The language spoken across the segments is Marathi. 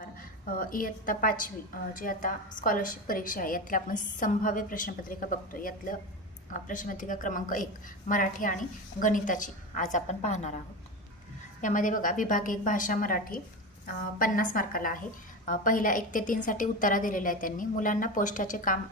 इयत्ता 5वी जी आता स्कॉलरशिप परीक्षा आहे यातल्या आपण संभाव्य प्रश्नपत्रिका बघतो. यातलं प्रश्नपत्रिका क्रमांक 1 मराठी आणि गणिताची आज आपण पाहणार आहोत. यामध्ये बघा विभाग 1 भाषा मराठी 50 मार्काला आहे. पहिल्या 1 ते 3 साठी उत्तरं दिलेल्या आहेत त्यांनी. मुलांना पोस्टाचे काम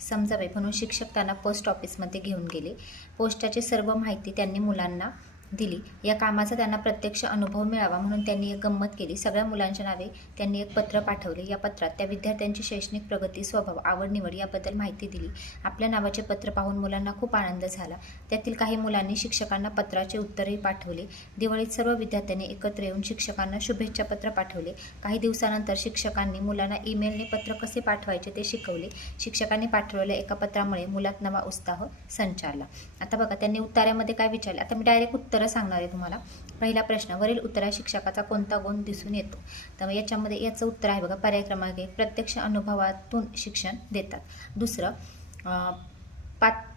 समजावे म्हणून शिक्षक त्यांना पोस्ट ऑफिसमध्ये घेऊन गेले. पोस्टाची सर्व माहिती त्यांनी मुलांना दिली. या कामाचा त्यांना प्रत्यक्ष अनुभव मिळावा म्हणून त्यांनी एक गंमत केली. सगळ्या मुलांच्या नावे त्यांनी एक पत्र पाठवले. या पत्रात त्या विद्यार्थ्यांची शैक्षणिक प्रगती, स्वभाव, आवड निवड याबद्दल माहिती दिली. आपल्या नावाचे पत्र पाहून मुलांना खूप आनंद झाला. त्यातील काही मुलांनी शिक्षकांना पत्राचे उत्तरही पाठवले. दिवाळीत सर्व विद्यार्थ्यांनी एकत्र येऊन शिक्षकांना शुभेच्छा पत्र पाठवले. काही दिवसानंतर शिक्षकांनी मुलांना ईमेलने पत्र कसे पाठवायचे ते शिकवले. शिक्षकांनी पाठवलेल्या एका पत्रामुळे मुलात नवा उत्साह संचारला. आता बघा त्यांनी उत्तरामध्ये काय विचारले. आता मी डायरेक्ट उत्तर सांगणार आहे तुम्हाला. पहिला प्रश्न, वरील उत्तरात शिक्षकाचा कोणता गुण दिसून येतो? तर याच्यामध्ये याचं उत्तर आहे बघा पर्याय क्रमांक 1 प्रत्यक्ष अनुभवातून शिक्षण देतात. दुसरं,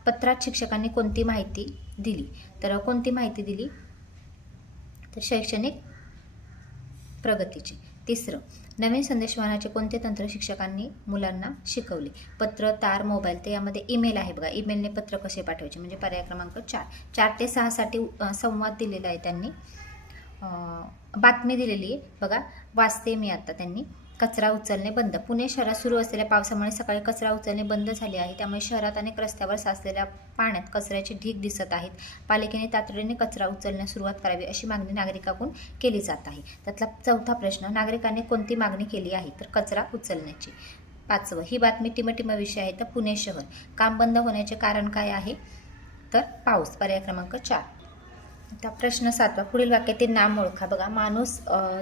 पत्रात शिक्षकांनी कोणती माहिती दिली? तर कोणती माहिती दिली? तर शैक्षणिक प्रगतीची. तिसरं, नवीन संदेशवहनाचे कोणते तंत्र शिक्षकांनी मुलांना शिकवले? पत्र, तार, मोबाईल. ते यामध्ये ईमेल आहे बघा. ईमेलने पत्र कसे पाठवायचे म्हणजे पर्याय क्रमांक 4. 4 ते 6 साठी संवाद दिलेला आहे त्यांनी. बातमी दिलेली आहे बघा. वाचते मी आता. त्यांनी कचरा उचलणे बंद. पुणे शहरात सुरू असलेल्या पावसामुळे सकाळी कचरा उचलणे बंद झाले आहे. त्यामुळे शहरात अनेक रस्त्यावर साचलेल्या पाण्यात कचऱ्याचे ढीग दिसत आहेत. पालिकेने तातडीने कचरा उचलण्यास सुरुवात करावी अशी मागणी नागरिकांकडून केली जात आहे. त्यातला चौथा प्रश्न, नागरिकांनी कोणती मागणी केली आहे? तर कचरा उचलण्याची. 5वं, ही बातमी टिमटिम विषय आहे. तर पुणे शहर. काम बंद होण्याचे कारण काय आहे? तर पाऊस. पर्याय क्रमांक 4. आता प्रश्न 7वा, पुढील वाक्यातील नाम ओळखा. बघा, माणूस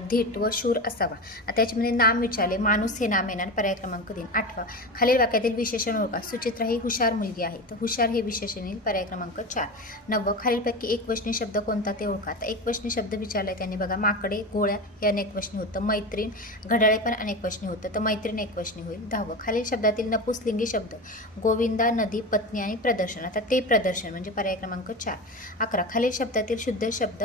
धीट व शूर असावा. आता याच्यामध्ये नाम विचारले. माणूस हे नाम येणार. पर्याय क्रमांक 3. 8वा, खालील वाक्यातील विशेषण ओळखा. सुचित्रा ही हुशार मुलगी आहे. तर हुशार हे विशेषण येईल. पर्याय क्रमांक 4. 9वं, खालीलपैकी एकवचनी शब्द कोणता ते ओळखा. आता एकवचनी शब्द विचारलाय त्यांनी बघा. माकडे, गोळ्या हे अनेकवचनी होतं. मैत्रीण, घड्याळे पण अनेकवचनी होतं. तर मैत्रीण एकवचनी होईल. 10वं, खालील शब्दातील नपुंसकलिंगी शब्द. गोविंदा, नदी, पत्नी आणि प्रदर्शन. आता ते प्रदर्शन म्हणजे पर्याय क्रमांक 4. 11, खालील शब्दातील शुद्ध शब्द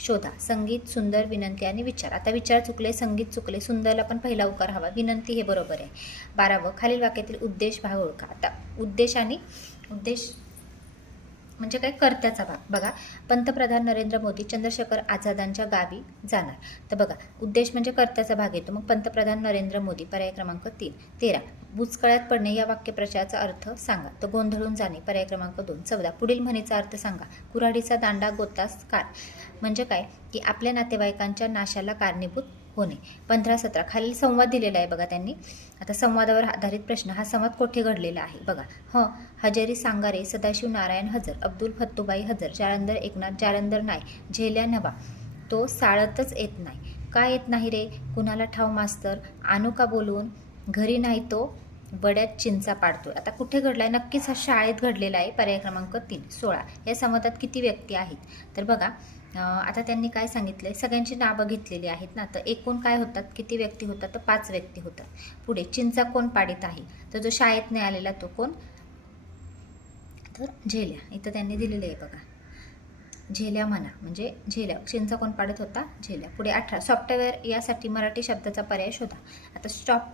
शोधा. संगीत, सुंदर, विनंती आणि विचार. आता विचार चुकले, संगीत चुकले. सुंदरला पण पहिला उकार हवा. विनंती हे बरोबर आहे. 12वं, खालील वाक्यातील उद्देश भाग ओळखा. आता उद्देश म्हणजे काय? कर्त्याचा भाग. बघा, पंतप्रधान नरेंद्र मोदी चंद्रशेखर आझादांच्या गावी जाणार. तर बघा, उद्देश म्हणजे कर्त्याचा भाग येतो. मग पंतप्रधान नरेंद्र मोदी. पर्याय क्रमांक 3. 13, भूतकाळात पडणे या वाक्यप्रचाराचा अर्थ सांगा. तर गोंधळून जाणे. पर्याय क्रमांक 2. 14, पुढील म्हणीचा अर्थ सांगा. कुऱ्हाडीचा दांडा गोतास कार. म्हणजे काय? की आपल्या नातेवाईकांच्या नाशाला कारणीभूत होणे. 15-17, खालील संवाद दिलेला आहे बघा त्यांनी. आता संवादावर आधारित प्रश्न. हा संवाद कोठे घडलेला आहे? बघा. हजेरी सांगारे, सदाशिव नारायण हजर, अब्दुल फत्तूबाई हजर, जालंधर एकनाथ, जालंधर नाही, झेल्या नवा, तो साळतच येत नाही. का येत नाही रे? कुणाला ठाव मास्तर, आणू का बोलवून, घरी नाही तो बड्यात चिंचा पाडतोय. आता कुठे घडलाय? नक्कीच हा शाळेत घडलेला आहे. पर्याय क्रमांक 3. 16, या संवादात किती व्यक्ती आहेत? तर बघा, आता त्यांनी काय सांगितलंय? सगळ्यांची नावं घेतलेली आहेत ना. तर एकूण काय होतात? किती व्यक्ती होतात? तर 5 व्यक्ती होतात. पुढे, चिंचा कोण पाडीत आहे? तर जो शाळेत नाही आलेला तो कोण? तर झेल्या. इथं त्यांनी दिलेले आहे बघा. झेल्या म्हणा म्हणजे झेल्या. चिंचा कोण पाडत होता? झेल्या. पुढे 18, सॉफ्टवेअर यासाठी मराठी शब्दाचा पर्याय शोधा. आता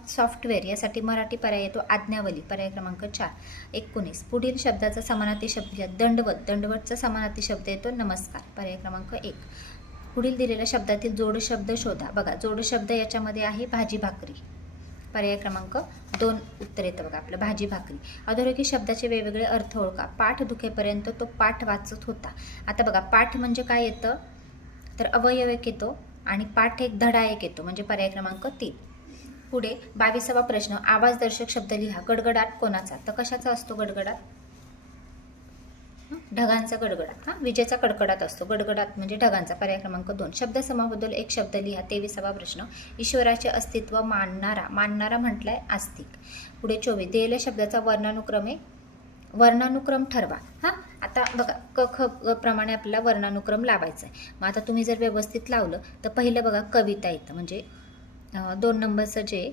सॉफ्टवेअर यासाठी मराठी पर्याय येतो आज्ञावली. पर्याय क्रमांक 4. 19, पुढील शब्दाचा समानार्थी शब्द. दंडवत. दंडवतचा समानार्थी शब्द येतो नमस्कार. पर्याय क्रमांक 1. पुढील दिलेल्या शब्दातील जोडशब्द शोधा. बघा, जोडशब्द याच्यामध्ये आहे भाजी भाकरी. पर्याय क्रमांक 2 उत्तर येतं बघा आपलं, भाजी भाकरी. अधोरेखित शब्दाचे वेगवेगळे अर्थ ओळखा. पाठ दुखेपर्यंत तो पाठ वाचत होता. आता बघा, पाठ म्हणजे काय येतं? तर अवयव एक येतो आणि पाठ एक, धडा एक येतो म्हणजे पर्याय क्रमांक 3. पुढे 22वा प्रश्न, आवाजदर्शक शब्द लिहा. गडगडाट कोणाचा? तर कशाचा असतो गडगडाट? ढगांचा गडगडाट. विजेचा कडकडाट असतो. गडगडाट म्हणजे ढगांचा. पर्याय क्रमांक 2. शब्दसमाबद्दल एक शब्द लिहा. 23वा प्रश्न, ईश्वराचे अस्तित्व मानणारा म्हटलाय आस्तिक. पुढे 24, दिलेल्या शब्दाचा वर्णानुक्रम ठरवा. आता बघा, क ख प्रमाणे आपल्याला वर्णानुक्रम लावायचा आहे. मग आता तुम्ही जर व्यवस्थित लावलं तर पहिलं बघा कविता येतं म्हणजे 2 नंबरचं जे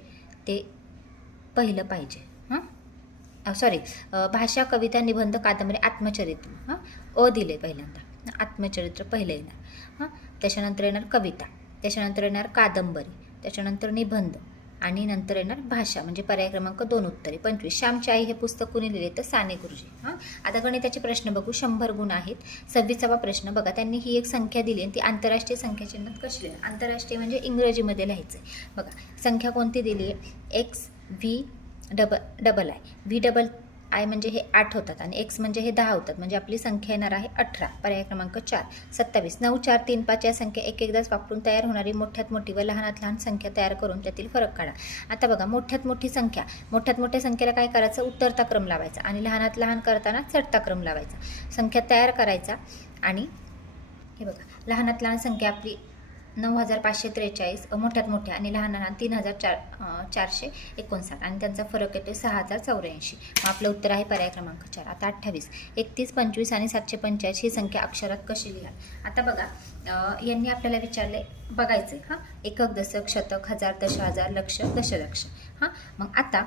ते पहिलं पाहिजे. भाषा, कविता, निबंध, कादंबरी, आत्मचरित्र. अ दिले पहिल्यांदा. आत्मचरित्र पहिलं येणार. त्याच्यानंतर येणार कविता, त्याच्यानंतर येणार कादंबरी, त्याच्यानंतर निबंध, आणि नंतर येणार भाषा म्हणजे पर्याय क्रमांक 2 उत्तरे. 25 श्यामची आई हे पुस्तक कुणी लिहिले तर साने गुरुजी. हां, आता गणिताचे प्रश्न बघू. 100 गुण आहेत. 26वा प्रश्न बघा, त्यांनी ही एक संख्या दिली आणि ती आंतरराष्ट्रीय संख्या चिन्हात कशी लिहिली. आंतरराष्ट्रीय म्हणजे इंग्रजीमध्ये लिहायचं आहे. बघा संख्या कोणती दिली आहे, x V double I. V double I म्हणजे हे 8 होतात आणि एक्स म्हणजे हे 10 होतात, म्हणजे आपली संख्या येणार आहे 18. पर्याय क्रमांक 4. 27 9 4 3 5 या संख्या एकदाच वापरून तयार होणारी मोठ्यात मोठी व लहानात लहान संख्या तयार करून त्यातील फरक काढा. आता बघा मोठ्यात मोठी संख्या, मोठ्यात मोठ्या संख्येला काय करायचं, उतरता क्रम लावायचा आणि लहानात लहान करताना चढता क्रम लावायचा. संख्या तयार करायचा आणि हे बघा लहानात लहान संख्या आपली 9543, मोठ्यात मोठ्या आणि लहान लहान 3459 आणि त्यांचा फरक येतो 6084. मग आपलं उत्तर आहे पर्याय क्रमांक 4. आता 28 31 25 आणि 745 ही संख्या अक्षरात कशी लिहाल. आता बघा यांनी आपल्याला विचारले बघायचे हां, एकक दशक शतक हजार दशहजार लक्ष दशलक्ष. हां, मग आता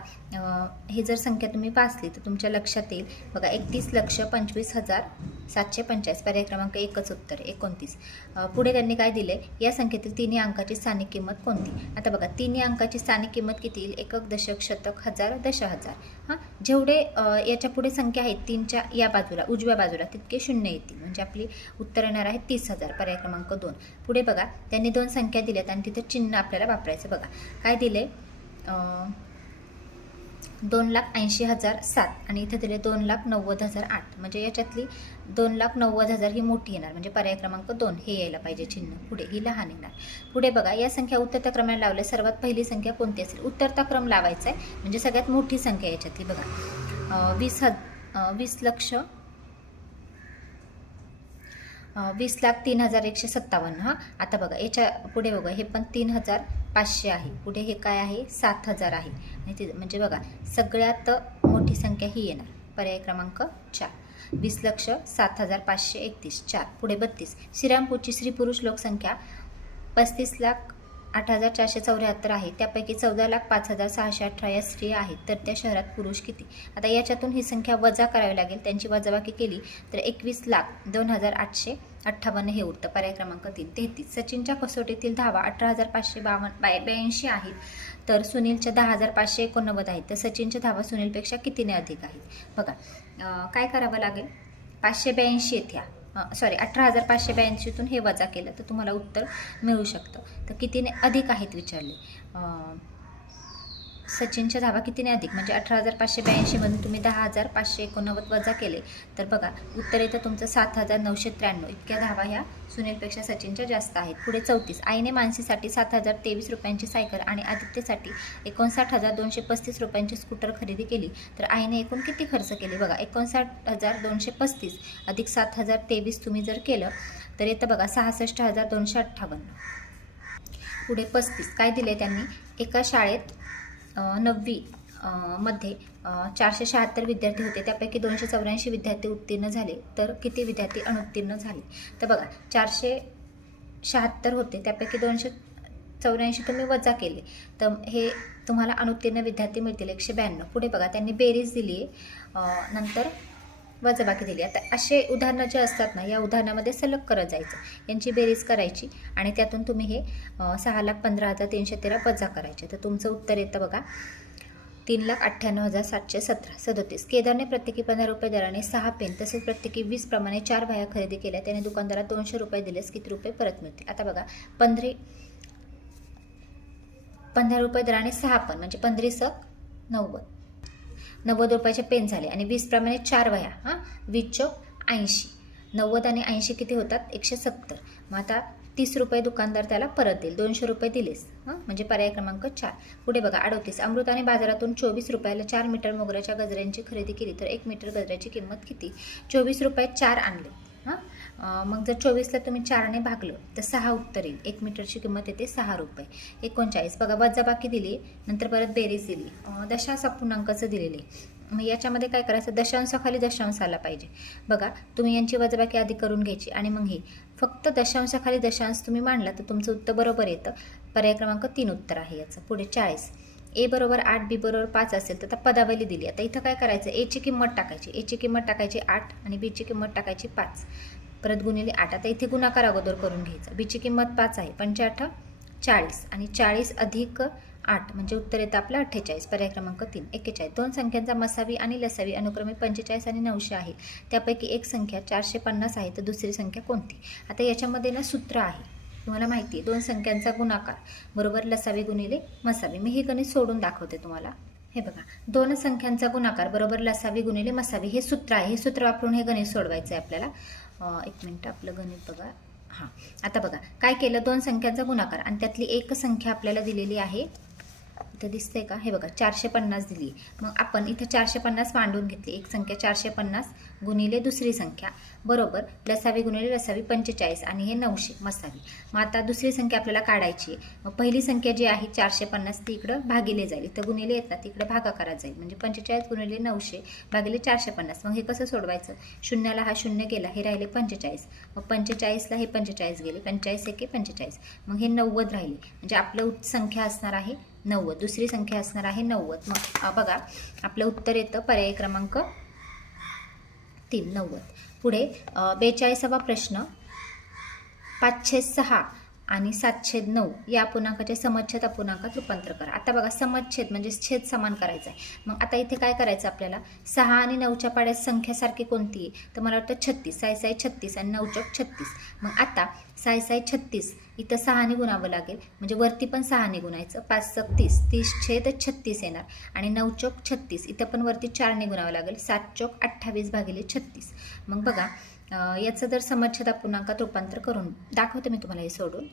हे जर संख्या तुम्ही वाचली तर तुमच्या लक्षात येईल. बघा 31,25,745 पर्याय क्रमांक 1च उत्तर 29. पुढे त्यांनी काय दिले, या संख्येतील तिन्ही अंकाची स्थानिक किंमत कोणती. आता बघा तिन्ही अंकाची स्थानिक किंमत किती येईल, एकक दशक शतक हजार दशहजार. हां, जेवढे याच्या पुढे संख्या आहेत 3च्या या बाजूला उजव्या बाजूला तितके शून्य येतील, म्हणजे आपली उत्तर येणार आहे 30,000. पर्याय क्रमांक 2. पुढे बघा त्यांनी 2 संख्या दिल्यात आणि तिथे चिन्ह आपल्याला वापरायचं. बघा काय दिले, 2,80,007 आणि इथे दिले 2,90,008, म्हणजे याच्यातली 2,90,000 ही मोठी येणार, म्हणजे पर्याय क्रमांक 2 हे यायला पाहिजे चिन्ह. पुढे ही लहान येणार. पुढे बघा या संख्या उतरत्या क्रमाने लावल्या, सर्वात पहिली संख्या कोणती असेल, उतरता क्रम लावायचा आहे, म्हणजे सगळ्यात मोठी संख्या याच्यातली. बघा 20,03,157. हां, आता बघा याच्या पुढे बघा हे पण 3,500 आहे. पुढे हे काय आहे 7,000 आहे आणि ते म्हणजे बघा सगळ्यात मोठी संख्या ही येणार, पर्याय क्रमांक 4. 20,07,531 4. पुढे 32 श्रीरामपूरची स्त्री पुरुष लोकसंख्या 35,08,474 आहे. त्यापैकी 14,05,618 या स्त्रिया आहेत, तर त्या शहरात पुरुष किती. आता याच्यातून ही संख्या वजा करावी लागेल. त्यांची वजाबाकी केली तर 21,02,858 हे उरतं. पर्याय क्रमांक 3. 33 सचिनच्या कसोटीतील धावा 18,582 आहेत, तर सुनीलच्या 10,589 आहेत, तर सचिनच्या धावा सुनीलपेक्षा कितीने अधिक आहेत. बघा काय करावं लागेल, 582 येत्या 18,582तून हे वजा केलं तर तुम्हाला उत्तर मिळू शकतं. तर कितीने अधिक आहेत विचारले, सचिनच्या धावा कितीने अधिक, म्हणजे 18,582 मधून तुम्ही 10,589 वजा केले तर बघा उत्तर येतं तुमचं 7,993. इतक्या धावा ह्या सुनीलपेक्षा सचिनच्या जास्त आहेत. पुढे 34 आईने मानसीसाठी 7,023 रुपयांची सायकल आणि आदित्यसाठी 59,235 रुपयांची स्कूटर खरेदी केली, तर आईने एकूण किती खर्च केले. बघा 59,235 अधिक 7,023 तुम्ही जर केलं तर येतं बघा 66,258. पुढे 35 काय दिले त्यांनी, एका शाळेत 9वी मध्ये 476 विद्यार्थी होते, त्यापैकी 284 विद्यार्थी उत्तीर्ण झाले, तर किती विद्यार्थी अनुत्तीर्ण झाले. तर बघा 476 होते, त्यापैकी 284 तुम्ही वजा केले तर हे तुम्हाला अनुत्तीर्ण विद्यार्थी मिळतील 192. पुढे बघा त्यांनी बेरीज दिली आहे, नंतर वजाबाकी दिली. आता असे उदाहरणं जे असतात ना, या उदाहरणामध्ये सलग करत जायचं, यांची बेरीज करायची आणि त्यातून तुम्ही हे 6,15,313 वजा करायचे, तर तुमचं उत्तर येतं बघा 3,98,717. 37 केदारने प्रत्येकी 15 रुपये दराने 6 पेन तसेच प्रत्येकी 20 प्रमाणे 4 वह्या खरेदी केल्या, त्याने दुकानदारात 200 रुपये दिलेस किती रुपये परत मिळतील. आता बघा 15 रुपये दराने 6 पेन म्हणजे 15,90 रुपयाचे पेन झाले आणि 20 प्रमाणे 4 वह्या, हां 20 80. 90 आणि 80 किती होतात 170. मग आता 30 रुपये दुकानदार त्याला परत देईल, 200 रुपये दिलेस, हां म्हणजे पर्याय क्रमांक 4. पुढे बघा 38 अमृताने बाजारातून 24 रुपयाला 4 मीटर मोगऱ्याच्या गजऱ्यांची खरेदी केली, तर 1 मीटर गजऱ्याची किंमत किती. 24 रुपयात 4 आणले, हां मग जर 24ला तुम्ही 4ने भागलं तर 6 उत्तर येईल. 1 मीटरची किंमत येते 6 रुपये. 39 बघा वजाबाकी दिली, नंतर परत बेरीज दिली, दशांश अपूर्णांकाचं दिलेले. मग याच्यामध्ये काय करायचं, दशांशाखाली दशांश आला पाहिजे. बघा तुम्ही यांची वजाबाकी आधी करून घ्यायची आणि मग हे फक्त दशांशाखाली दशांश तुम्ही मांडला तर तुमचं उत्तर बरोबर येतं. पर्याय क्रमांक 3 उत्तर आहे याचं. पुढे 40 ए बरोबर 8 बी बरोबर 5 असेल तर पदावली दिली. आता इथं काय करायचं, एची किंमत टाकायची, एची किंमत टाकायची 8 आणि बीची किंमत टाकायची 5 परत गुणिले 8. आता इथे गुणाकार अगोदर करून घ्यायचा. बीची किंमत 5 आहे, 5 × 8 = 40 आणि 40 अधिक 8 म्हणजे उत्तर येतं आपलं 48. पर्याय क्रमांक 3 41. दोन संख्यांचा मसावी आणि लसावी अनुक्रमे 45 आणि 900 आहे. त्यापैकी एक संख्या 450 आहे तर दुसरी संख्या कोणती? आता याच्यामध्ये ना सूत्र आहे, तुम्हाला माहिती आहे, दोन संख्यांचा गुणाकार बरोबर लसावी गुणिले मसावी. मी हे गणित सोडून दाखवते तुम्हाला. हे बघा, दोन संख्यांचा गुणाकार बरोबर लसावी गुणिले मसावी हे सूत्र आहे. हे सूत्र वापरून हे गणित सोडवायचं आहे आपल्याला. एक मिनटं, आपलं गणित बघा. हां, आता बघा काय केलं, दोन संख्यांचा गुणाकार आणि त्यातली एक संख्या आपल्याला दिलेली आहे, इथं दिसतंय का, हे बघा 450 दिली. मग आपण इथं 450 मांडून घेतली. एक संख्या 450 गुणिले दुसरी संख्या बरोबर लसावी गुणिले लसावी 45 आणि हे 900 मसावी. मग आता दुसरी संख्या आपल्याला काढायची. मग पहिली संख्या जी आहे 450 ती इकडं भागिले जाईल, इथं गुणिले येतात तिकडे भागाकारात जाईल, म्हणजे 45 गुणिले 900 भागिले 450. मग हे कसं सोडवायचं, शून्याला हा शून्य गेला, हे राहिले 45. मग 45ला हे 45 गेले, 45 एके 45. मग हे 90 राहिले, म्हणजे आपलं संख्या असणार आहे 90. दुसरी संख्या असणार आहे 90. मग बघा आपलं उत्तर येतं पर्याय क्रमांक 3 90. पुढे 42वा प्रश्न, 5/6 आणि 7/9 या अपूर्णांकाचे समच्छेद अपूर्णांकात रूपांतर करा. आता बघा समच्छेद म्हणजे छेद समान करायचा आहे. मग आता इथे काय करायचं आपल्याला, 6 आणि 9च्या पाड्यात संख्या सारखी कोणती आहे, तर मला वाटतं 36. 6 6 36 आणि 9 चौक 36. मग आता 6 6 36 इथं 6ने गुणावं लागेल, म्हणजे वरती पण 6ने गुणायचं. 5 6 30 30/36 येणार आणि 9 चौक 36 इथं पण वरती 4ने गुणावं लागेल. 7 चौक 28 भागिले 36. मग बघा याचं जर समच्छेद अपूर्णांकात रूपांतर करून दाखवते मी तुम्हाला हे सोडून.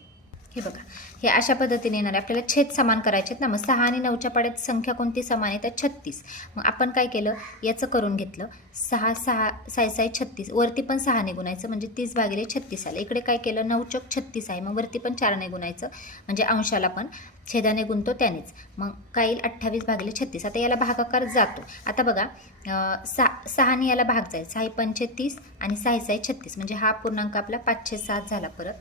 हे बघा, हे अशा पद्धतीने येणार आहे. आपल्याला छेद समान करायचे आहेत ना, मग 6 आणि 9च्या पाड्यात संख्या कोणती समान आहे, तर 36. मग आपण काय केलं, याचं करून घेतलं. 6 6 6 6 36 वरती पण 6ने गुणायचं, म्हणजे 30 भागिले 36 आलं. इकडे काय केलं, 9 चौक 36 आहे, मग वरती पण 4ने गुणायचं, म्हणजे अंशाला पण छेदाने गुणतो त्यानेच. मग काय येईल, 28 भागिले 36. आता याला भागाकार जातो. आता बघा 6ने याला भाग जाईल, 6 पंचे 30 आणि 6 6 36, म्हणजे हा पूर्णांक आपला 5/7 झाला परत.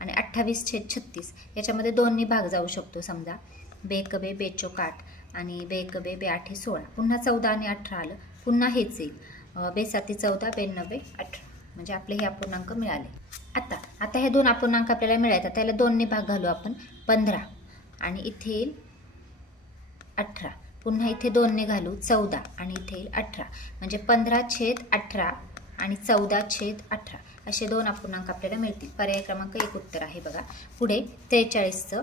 आणि 28/36 याच्यामध्ये 2नी भाग जाऊ शकतो. समजा बेक बे बेचोक 8 आणि बेक बे बे 8 16, पुन्हा 14 आणि 18 आलं, पुन्हा हेच येईल, बेसाती 14 92 18, म्हणजे आपले हे अपूर्णांक मिळाले. आता हे दोन अपूर्णांक आपल्याला मिळाले, त्याला 2नी भाग घालू आपण. 15 आणि इथे येईल 18, पुन्हा इथे 2ने घालू 14 आणि इथे येईल 18, म्हणजे 15/18 आणि 14/18 असे दोन अपूर्णांक आपल्याला मिळतील. पर्याय क्रमांक 1 उत्तर आहे. बघा पुढे 43चं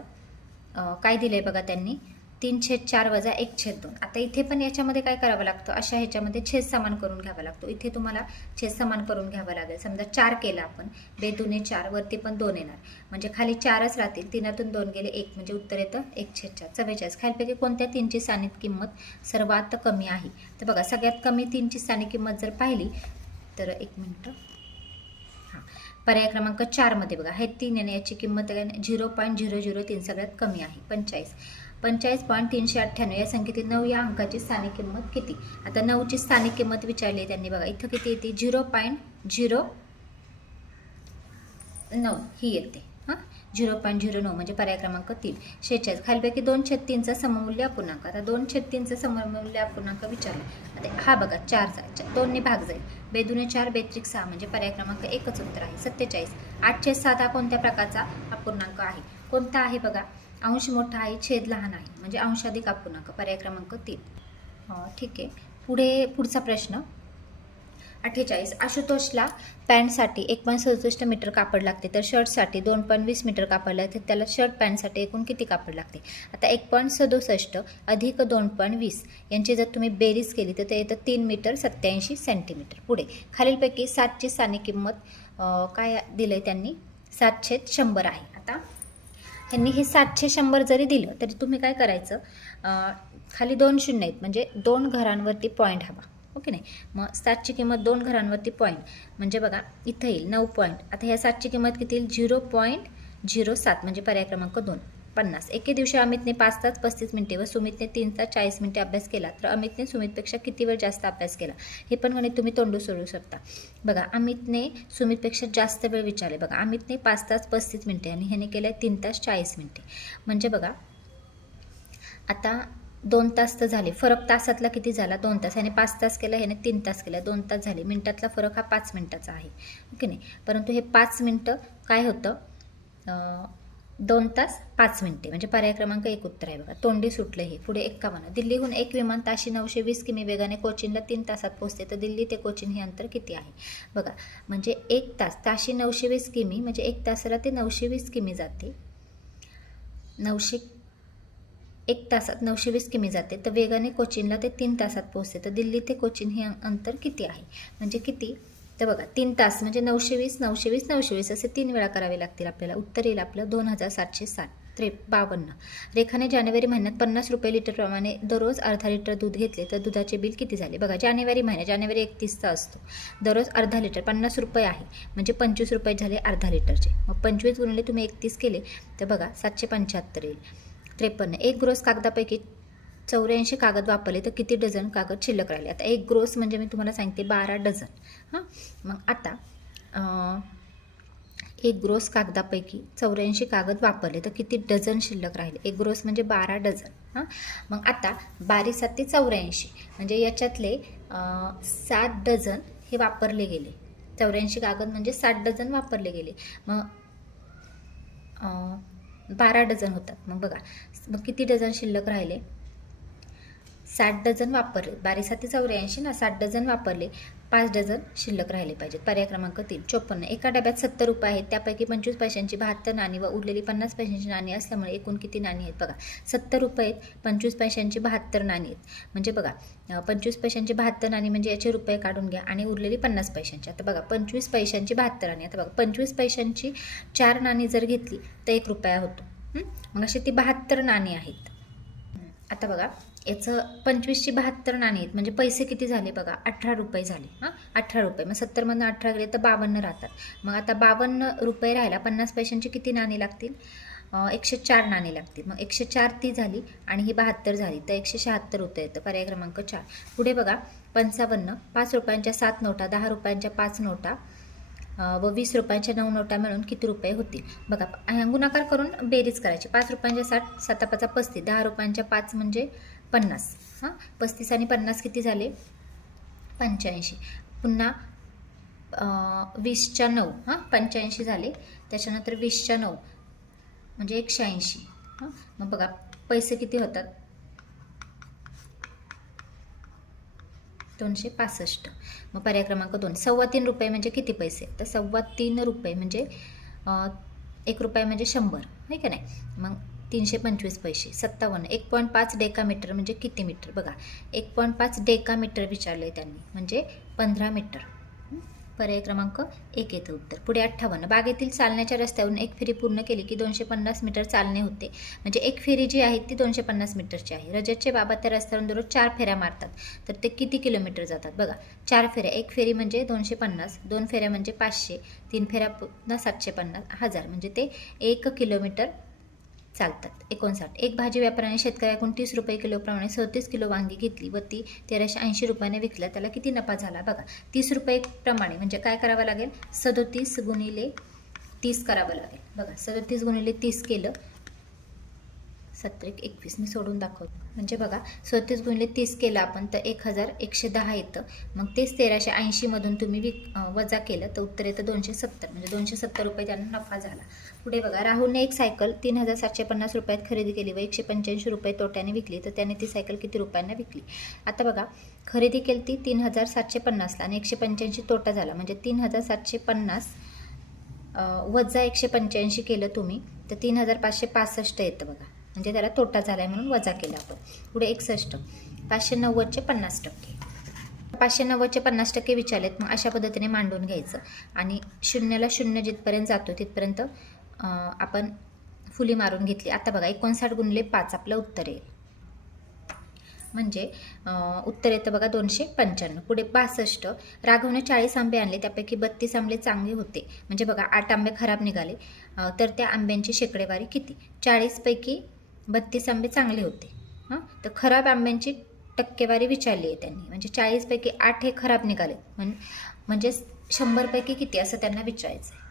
काय दिलं आहे बघा त्यांनी, 3/4 वजा 1/2. आता इथे पण याच्यामध्ये काय करावं लागतं, अशा ह्याच्यामध्ये छेद समान करून घ्यावा लागतो. इथे तुम्हाला छेद समान करून घ्यावा लागेल. समजा 4 केला आपण, 2 दुने 4, वरती पण 2 येणार, म्हणजे खाली 4च राहतील. 3तून 2 गेले 1, म्हणजे उत्तर येतं 1/4 44. खालीपैकी कोणत्या 3ची स्थानिक किंमत सर्वात कमी आहे, तर बघा सगळ्यात कमी 3ची स्थानिक किंमत जर पाहिली तर 1 मिनटं, पर्याय क्रमांक 4 मध्ये बघा हे 3 आहे, याची किंमत 0.003 सगळ्यात कमी आहे. 45.398 या संख्येतील 9 या अंकाची स्थानिक किंमत किती. आता 9ची स्थानिक किंमत विचारली आहे त्यांनी. बघा इथं किती येते, 0.09 ही येते. 0.09 म्हणजे पर्याय क्रमांक 3 46. खालीपैकी 2/3चा सममूल्य अपूर्णांक. आता 2/3चा सममूल्य अपूर्णांक विचारला. आता हा बघा 4 2ने भाग जाईल, 2 दुने 4 बेत्रिक 6, म्हणजे पर्याय क्रमांक 1च उत्तर आहे. 47. 8/7 हा कोणत्या प्रकारचा अपूर्णांक आहे, कोणता आहे बघा, अंश मोठा आहे छेद लहान आहे, म्हणजे अंशाधिक अपूर्णांक. पर्याय क्रमांक 3. ठीक आहे. पुढचा प्रश्न 48. आशुतोषला पॅन्टसाठी 1.67 मीटर कापड लागते, तर शर्टसाठी 2.20 मीटर कापड लागते. त्याला शर्ट पॅन्टसाठी एकूण किती कापड लागते. आता 1.67 अधिक 2.20 यांची जर तुम्ही बेरीज केली तर ते येतं 3 मीटर 87 सेंटीमीटर. पुढे खालीलपैकी 7ची स्थानिक किंमत काय दिलं आहे त्यांनी, 7/100 आहे. आता त्यांनी हे 7/100 जरी दिलं तरी तुम्ही काय करायचं, खाली 2 शून्य आहेत, म्हणजे 2 घरांवरती पॉईंट हवा, ओके नाही. मग 7ची किंमत 2 घरांवरती पॉईंट, म्हणजे बघा इथं येईल 9 पॉईंट. आता ह्या 7ची किंमत किती येईल, 0.07, म्हणजे पर्याय क्रमांक 2 50. एके दिवशी अमितने 5 तास 35 मिनिटे व सुमितने 3 तास 40 मिनिटे अभ्यास केला, तर अमितने सुमितपेक्षा किती वेळ जास्त अभ्यास केला. हे पण गणित तुम्ही तोंडू सोडवू शकता. बघा अमितने सुमितपेक्षा जास्त वेळ विचारले. बघा अमितने 5 तास 35 मिनिटे आणि ह्याने केलं 3 तास 40 मिनिटे, म्हणजे बघा आता 2 तास तर झाले, फरक तासातला किती झाला, 2 तास. ह्याने 5 तास केला, ह्याने 3 तास केला, 2 तास झाले. मिनिटातला फरक हा 5 मिनिटाचा आहे, ओके नाही. परंतु हे 5 मिनिटं काय होतं, 2 तास 5 मिनिटे म्हणजे पर्याय क्रमांक 1 उत्तर आहे बघा. तोंडी सुटले हे. पुढे 51. दिल्लीहून एक विमान ताशी 920 किमी वेगाने कोचीनला 3 तासात पोहोचते, तर दिल्ली ते कोचीन हे अंतर किती आहे? बघा, म्हणजे 1 तास ताशी 920 किमी म्हणजे 1 तासाला ते 920 किमी जाते. 1 तासात 920 किमी जाते, तर वेगाने कोचीनला ते 3 तासात पोहोचते, तर दिल्ली ते कोचीन हे अंतर किती आहे? म्हणजे किती? तर बघा, 3 तास म्हणजे 920 920 920 असे 3 वेळा करावे लागतील आपल्याला. उत्तर येईल आपलं 2760. 52. रेखाने जानेवारी महिन्यात 50 रुपये लिटरप्रमाणे दररोज अर्धा लिटर दूध घेतले, तर दुधाचे बिल किती झाले? बघा, जानेवारी 31चा असतो. दररोज अर्धा लिटर 50 रुपये आहे म्हणजे 25 रुपये झाले अर्धा लिटरचे. मग 25 गुणिले तुम्ही 31 केले तर बघा 775 येईल. 53. एक ग्रोस कागदापैकी 84 कागद वापरले तर किती डझन कागद शिल्लक राहिले? आता एक ग्रोस म्हणजे मी तुम्हाला सांगते 12 डझन. हां, मग आता एक ग्रोस कागदापैकी 84 कागद वापरले तर किती डझन शिल्लक राहिले? एक ग्रोस म्हणजे 12 डझन. हां, मग आता 12 7 ते 84 म्हणजे याच्यातले 7 डझन हे वापरले गेले. 84 कागद म्हणजे 7 डझन वापरले गेले. मग 12 डझन होतात. मग बघा, मग किती डझन शिल्लक राहिले? 60 डझन वापरले. 12 7 84 ना, 60 डझन वापरले, 5 डझन शिल्लक राहिले पाहिजेत. पर्याय क्रमांक 3. 54. एका डब्यात 70 रुपये आहेत, त्यापैकी 25 पैशांची 72 नाणी व उरलेली 50 पैशांची नाणी असल्यामुळे एकूण किती नाणी आहेत? बघा, 70 रुपये आहेत, 25 पैशांची 72 नाणी आहेत. म्हणजे बघा, 25 पैशांची 72 नाणी म्हणजे याचे रुपये काढून घ्या आणि उरलेली 50 पैशांची. आता बघा, 25 पैशांची 72 नाणी. आता बघा, 25 पैशांची 4 नाणी जर घेतली तर 1 रुपया होतो. मग अशी ती 72 नाणी आहेत. आता बघा, याचं 25ची 72 नाणी आहेत म्हणजे पैसे किती झाले? बघा, 18 रुपये झाले. हां, 18 रुपये. मग 70मधून 18 गेले तर 52 राहतात. मग आता 52 रुपये राहायला 50 पैशांची किती नाणी लागतील? 104 नाणी लागतील. मग 104 ती झाली आणि ही 72 झाली, तर 176 उत्तर येतं. पर्याय क्रमांक 4. पुढे बघा, 55. 5 रुपयांच्या 7 नोटा, 10 रुपयांच्या 5 नोटा व 20 रुपयांच्या 9 नोटा मिळून किती रुपये होतील? बघा, गुणाकार करून बेरीज करायची. 5 रुपयांच्या 60, 7 5 35, 10 रुपयांच्या 5 म्हणजे 50. हां, 35 आणि 50 किती झाले? 85. पुन्हा 20च्या 9. हां, 85 झाले. त्याच्यानंतर 20च्या 9 म्हणजे 180. हां, मग बघा पैसे किती होतात? 265. मग पर्याय क्रमांक 2. 3.25 रुपये म्हणजे किती पैसे? तर 3.25 रुपये म्हणजे 1 रुपया म्हणजे 100, आहे का नाही? मग 325 पैसे. 57. 1.5 डेकामीटर म्हणजे किती मीटर? बघा, 1.5 डेकामीटर विचारले त्यांनी म्हणजे 15 मीटर. पर्याय क्रमांक 1 येतं उत्तर. पुढे 58. बागेतील चालण्याच्या रस्त्यावरून एक फेरी पूर्ण केली की 250 मीटर चालणे होते. म्हणजे एक फेरी जी आहे ती 250 मीटरची आहे. रजतचे बाबा त्या रस्त्यावरून दररोज 4 फेऱ्या मारतात, तर ते किती किलोमीटर जातात? बघा, 4 फेऱ्या. एक फेरी म्हणजे 250, 2 फेऱ्या म्हणजे 500, 3 फेऱ्या पुन्हा 750, 1000 म्हणजे ते 1 किलोमीटर चालतात. 59. एक भाजी व्यापाऱ्याने शेतकऱ्याकडून 30 रुपये किलोप्रमाणे 37 किलो वांगी घेतली व ती 1380 रुपयाने विकल्या, त्याला किती नफा झाला? बघा, 30 रुपये प्रमाणे म्हणजे काय करावं लागेल? 37 गुणिले 30 करावं लागेल. बघा, 37 गुणिले 30 केलं 17 21. मी सोडून दाखवतो. म्हणजे बघा, 37 गुणिले 30 केलं आपण तर 1110 येतं. मग तेच 1380 मधून तुम्ही वजा केलं तर उत्तर येतं 270. म्हणजे 270 रुपये त्यांना नफा झाला. पुढे बघा, राहुलने एक सायकल 3750 रुपयात खरेदी केली व 185 रुपये तोट्याने विकली, तर त्याने ती सायकल किती रुपयांना विकली? आता बघा, खरेदी केली ती 3750ला आणि 185 तोटा झाला म्हणजे 3750 वजा 185 केलं तुम्ही तर 3565 येतं. बघा, म्हणजे त्याला तोटा झाला आहे म्हणून वजा केला आपण. पुढे 61. 590चे 50%. 590चे 50% विचारलेत. मग अशा पद्धतीने मांडून घ्यायचं आणि 0ला 0 जिथपर्यंत जातो तिथपर्यंत आपण फुली मारून घेतली. आता बघा, 59 गुणिले 5 आपलं उत्तर येईल. म्हणजे उत्तर येतं बघा 295. पुढे 62. राघवने 40 आंबे आणले, त्यापैकी 32 आंबे चांगले होते. म्हणजे बघा, 8 आंबे खराब निघाले, तर त्या आंब्यांची शेकडेवारी किती? 40 पैकी 32 आंबे चांगले होते. हां, तर खराब आंब्यांची टक्केवारी विचारली आहे त्यांनी. म्हणजे 40 पैकी 8 हे खराब निघाले म्हणजे 100 पैकी किती असं त्यांना विचारायचं आहे.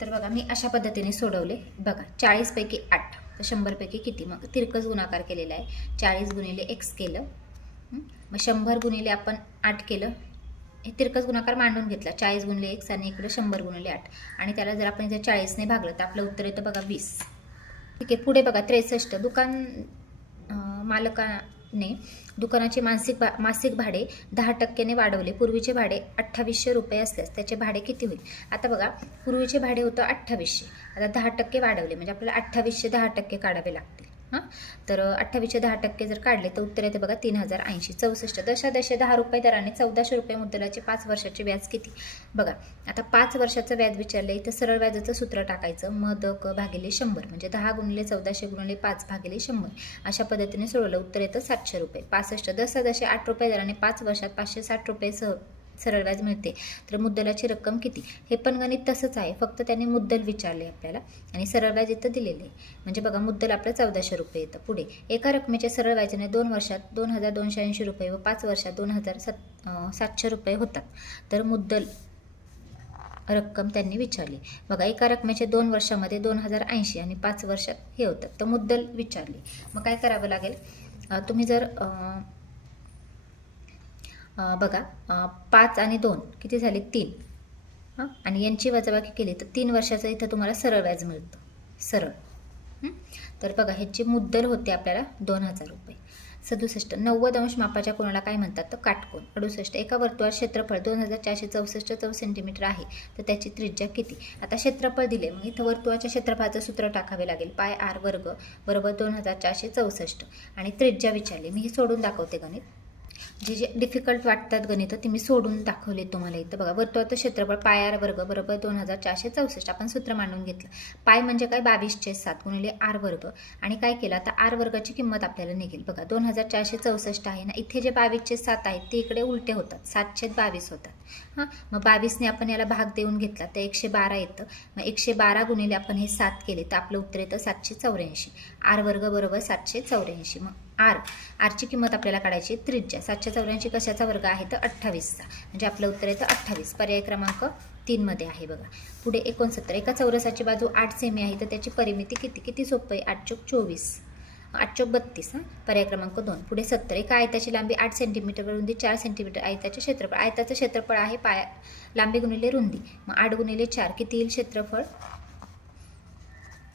तर बघा, मी अशा पद्धतीने सोडवले. बघा, 40 पैकी 8 तर 100 पैकी किती? मग तिरकस गुणाकार केलेला आहे. 40 गुणिले x केलं, मग 100 गुणिले आपण 8 केलं हे तिरकस गुणाकार मांडून घेतला 40 गुणिले x आणि इकडे 100 गुणिले 8 आणि त्याला जर आपण जर 40ने भागलं तर आपलं उत्तर येतं बघा 20. ठीक आहे, पुढे बघा 63. मालकाने दुकानाचे मासिक भाडे 10% वाढवले. पूर्वीचे भाडे 2800 रुपये असल्यास त्याचे भाडे किती होईल? आता बघा, पूर्वीचे भाडे होतं 2800, आता 10% वाढवले म्हणजे आपल्याला 2800 10% काढावे लागतील. हां, तर 2800 10% जर काढले तर उत्तर येते बघा 3080. 64. दशादशे 10 रुपये दराने 1400 रुपये मुद्दलाचे 5 वर्षाचे व्याज किती? बघा, आता 5 वर्षाचं व्याज विचारले तर सरळ व्याजाचं सूत्र टाकायचं म/क भागिले 100 म्हणजे 10 गुणिले 1400 गुणिले 5 भागिले 100 अशा पद्धतीने सोडवलं उत्तर येतं 700 रुपये. 65. दशादशे 8 रुपये दराने 5 वर्षात 560 रुपये सरळ व्याज मिळते तर मुद्दलाची रक्कम किती? हे पण गणित तसंच आहे, फक्त त्याने मुद्दल विचारले आपल्याला आणि सरळ व्याज इथं दिलेले आहे. म्हणजे बघा, मुद्दल आपलं 1400 रुपये येतं. पुढे एका रकमेचे सरळ व्याजाने 2 वर्षात 2280 रुपये व 5 वर्षात 2700 रुपये होतात तर मुद्दल रक्कम त्यांनी विचारली. बघा, एका रकमेचे 2 वर्षामध्ये 2080 आणि 5 वर्षात हे होतात तर मुद्दल विचारली. मग काय करावं लागेल? तुम्ही जर बघा 5 आणि 2 किती झाले? 3. हां, आणि यांची वजाबाकी केली तर 3 वर्षाचं इथं तुम्हाला सरळ व्याज मिळतं. सरळ. तर बघा, ह्याची मुद्दल होते आपल्याला 2000 रुपये. 67. 90 अंश मापाच्या कोणाला काय म्हणतात? तर काटकोन. 68. एका वर्तुळात क्षेत्रफळ 2464 सेंटीमीटर आहे तर त्याची त्रिज्या किती? आता क्षेत्रफळ दिले, मग इथं वर्तुळाच्या क्षेत्रफळाचं सूत्र टाकावे लागेल. पाय r वर्ग बरोबर 2464 आणि त्रिज्या विचारली. मी हे सोडून दाखवते गणित. जे डिफिकल्ट वाटतात गणितं ते मी सोडून दाखवले तुम्हाला इथं. बघा, वर्तुळाचं क्षेत्रफळ पाय r वर्ग बरोबर 2464. आपण सूत्र मांडून घेतलं. पाय म्हणजे काय? 22/7 गुणिले r वर्ग आणि काय केलं? आता r वर्गाची किंमत आपल्याला निघेल. बघा, 2464 आहे ना, इथे जे 22/7 आहेत ते इकडे उलटे होतात, 7/22 होतात. हां, मग 22ने आपण याला भाग देऊन घेतला तर 112 येतं. मग 112 गुणिले आपण हे 7 केले तर आपलं उत्तर येतं 784. r वर्ग बरोबर 784. मग आरची किंमत आपल्याला काढायची. त्रिज्या 784 कशाचा वर्ग आहे? तर 28चा म्हणजे आपलं उत्तर येतं 28. पर्याय क्रमांक 3 मध्ये आहे. बघा, पुढे 69. एका चौरसाची बाजू 8 सेमी आहे तर त्याची परिमिती किती? किती सोपं आहे? 8 चोक 24, 8 चोक 32. हां, पर्याय क्रमांक 2. पुढे 70. एका आयताची लांबी 8 सेंटीमीटर व रुंदी 4 सेंटीमीटर. आयताचे क्षेत्रफळ, आयताचं क्षेत्रफळ आहे लांबी गुणिले रुंदी, मग 8 गुणिले 4 किती येईल क्षेत्रफळ?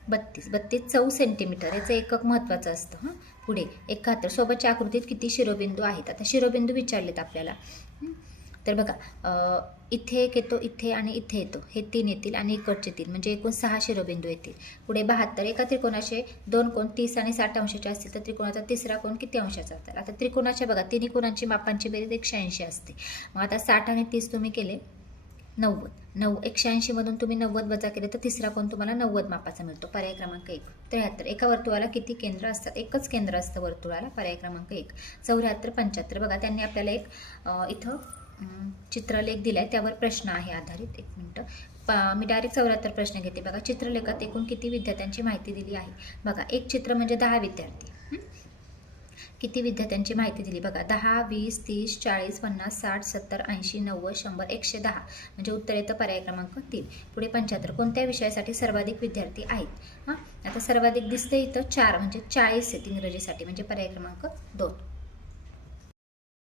32 चौ सेंटीमीटर. याचं एकक महत्त्वाचं असतं. हां, पुढे 71. सोबतच्या आकृतीत किती शिरोबिंदू आहेत? आता शिरोबिंदू विचारलेत आपल्याला. तर बघा, इथे एक येतो, इथे आणि इथे येतो, हे 3 येतील आणि इकडचे 3 म्हणजे एकूण 6 शिरोबिंदू येतील. पुढे 72. एका त्रिकोणाचे 2 कोण 30 आणि 60 अंशाचे असतील तर त्रिकोणाचा तिसरा कोण किती अंशाचा असेल? आता त्रिकोणाचे बघा, तिन्ही कोणांची मापांची बेरीज 180 असते. मग आता 60 आणि 30 तुम्ही केले 90. 180 मधून तुम्ही 90 वजा केले तर तिसरा कोण तुम्हाला 90 मापाचा मिळतो. पर्याय क्रमांक 1. 73. एका वर्तुळाला किती केंद्र असतात? एकच केंद्र असतं वर्तुळाला. पर्याय क्रमांक 1. 74. 75. बघा, त्यांनी आपल्याला एक इथं चित्रलेख दिलाय, त्यावर प्रश्न आहे आधारित. 1 मिनिट, मी डायरेक्ट 74 प्रश्न घेते. बघा, चित्रलेखात एकूण किती विद्यार्थ्यांची माहिती दिली आहे? बघा, एक चित्र म्हणजे 10 विद्यार्थी. किती विद्यार्थ्यांची माहिती दिली? बघा, 10, 20, 30, 40, 50, 60, 70, 80, 90, 100, 110 म्हणजे उत्तर येतं पर्याय क्रमांक 3. पुढे 75. कोणत्या विषयासाठी सर्वाधिक विद्यार्थी आहेत? हां, आता सर्वाधिक दिसते इथं 4 म्हणजे 40 आहेत इंग्रजीसाठी म्हणजे पर्याय क्रमांक 2.